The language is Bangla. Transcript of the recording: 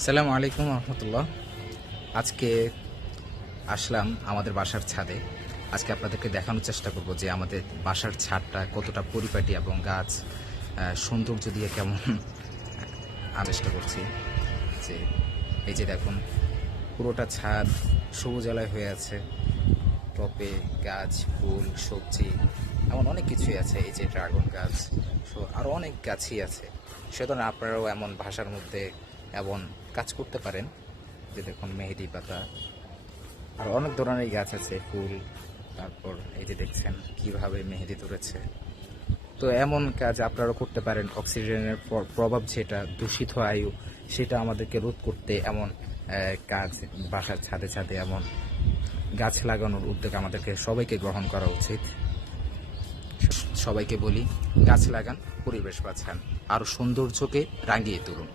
আসসালামু আলাইকুম রহমতুল্লাহ। আজকে আসলাম আমাদের বাসার ছাদে। আজকে আপনাদেরকে দেখানোর চেষ্টা করব যে আমাদের বাসার ছাদটা কতটা পরিপাটি এবং গাছ সৌন্দর্য দিয়ে কেমন চেষ্টা করছি। যে এই যে দেখুন, পুরোটা ছাদ সবুজালয় হয়ে আছে। টবে গাছ, ফুল, সবজি, এমন অনেক কিছুই আছে। এই যে ড্রাগন গাছ, আরও অনেক গাছই আছে। সুতরাং আপনারাও এমন ভাষার মধ্যে এমন কাজ করতে পারেন। যে দেখুন, মেহেদি পাতা, আর অনেক ধরনের গাছ আছে, ফুল। তারপর এই যে দেখছেন কিভাবে মেহেদি ধরেছে। তো এমন কাজ আপনারাও করতে পারেন। অক্সিজেনের প্রভাব, যেটা দূষিত আয়ু, সেটা আমাদেরকে রোধ করতে এমন কাজ বাসার ছাদে ছাদে এমন গাছ লাগানোর উদ্যোগ আমাদেরকে সবাইকে গ্রহণ করা উচিত। সবাইকে বলি, গাছ লাগান, পরিবেশ বাঁচান, আরও সৌন্দর্যকে রাঙিয়ে তুলুন।